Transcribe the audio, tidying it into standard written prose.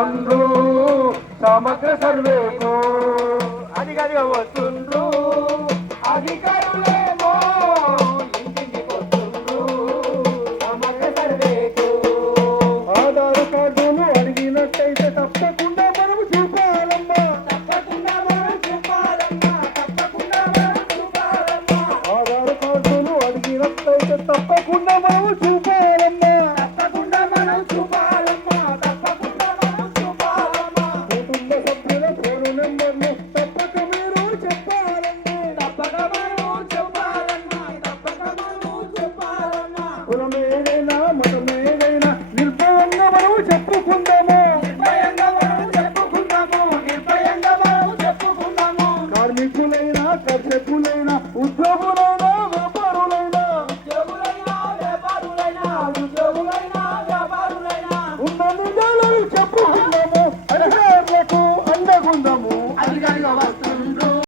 వస్తుండ్రు సమగ్ర సర్వేకు అధికారిగా వస్తుండ్రు అధికారులేమో ఇంటికి వస్తుండ్రు సమగ్ర సర్వేకు ఆధార్ కార్డును అడిగినట్టయితే తప్పకుండా మనం చూపాలమ్మా తప్పకుండా మనం చూపాలమ్మా తప్పకుండా మనం చూపాలమ్మా ఆధార్ కార్డును అడిగినట్టయితే తప్పకుండా మనం చూపాలమ్మా తప్పకుండా మనం చూపాలమ్మా తప్పకుండా మనం చూపాలమ్మా కుటుంబ సభ్యుల ఫోన్ నెంబర్లు తప్పక మీరు చెప్పాలమ్మా తప్పక మనం చెప్పాలమ్మా తప్పక మనం చెప్పాలమ్మా కులం ఏదైనా మతం ఏదైనా నిర్భయంగా మనం చెప్పుకుందాము నిర్భయంగా మనం చెప్పుకుందాము నిర్భయంగా మనం చెప్పుకుందాము కార్మికులైనా కర్షకులైనా ఉద్యోగులైనా వ్యాపారులైనా ఉన్న నిజాలను చెప్పుకుందాము అధికారులకు అండగుందాము అధికారిగా వస్తాము